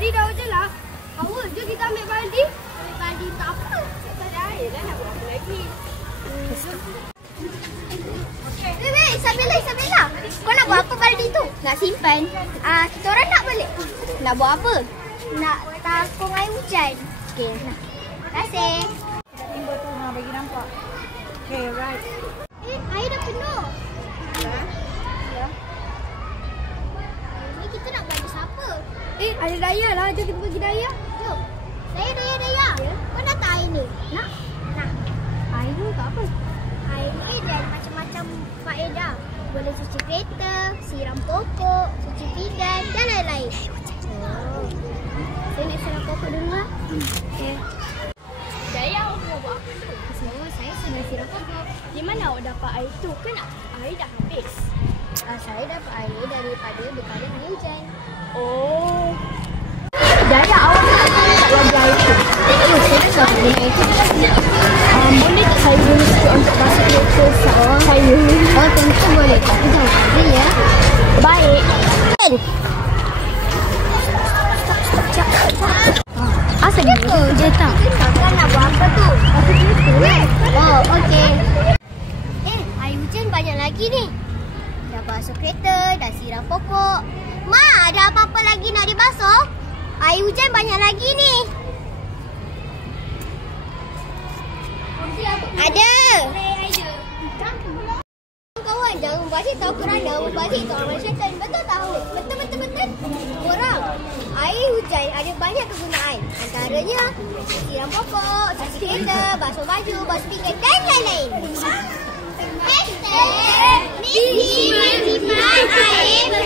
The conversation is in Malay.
Hari dah hujan lah. Power je kita ambil baldi. Ambil baldi tak apa. Tak ada air dah nak buat apa lagi. Weh, Sabila. Kau nak buat apa baldi tu? Nak simpan. Kita orang nak balik. Nak buat apa? Nak takung air hujan. Okey. Terima kasih. Timbul tu bagi nampak. Okay, right. Air dah penuh. Ya. Ni kita nak bagi siapa? Ada Daya lah. Jom kita pergi Daya. Jom. Daya. Ya. Kau nak tak air ni? Nak. Nak. Air tu tak apa. Air ni dia ada macam-macam faedah. Boleh cuci kereta, siram pokok, cuci pinggan dan lain-lain. Saya nak siram pokok dulu lah. Okay. Daya, awak mau buat apa tu? Saya sedang siram pokok. Di mana awak dapat air tu? Kan air dah habis. Saya dapat air daripada bekal air hujan. Oh. Daya, awak nak lagi air tu? Saya tak boleh itu. Boleh tak saya guna sikit untuk basuh kereta saya? Oh, tentu boleh. Tapi jangan lagi ya. Baik. Asal dia tak? Kakak nak buat apa tu? Aku kereta. Oh, okey. Air hujan banyak lagi ni. Dah basuh kereta, dah siram pokok. Ma, ada apa-apa lagi nak dibasuh? Air hujan banyak lagi ni. Ada. Kawan, jangan membazir tahu kerana membazir itu amal syaitan. Betul tak? Betul. Orang, air hujan ada banyak kegunaan. Antaranya siram pokok, cuci kereta, basuh baju, basuh pinggan dan lain-lain. Hashtag misi air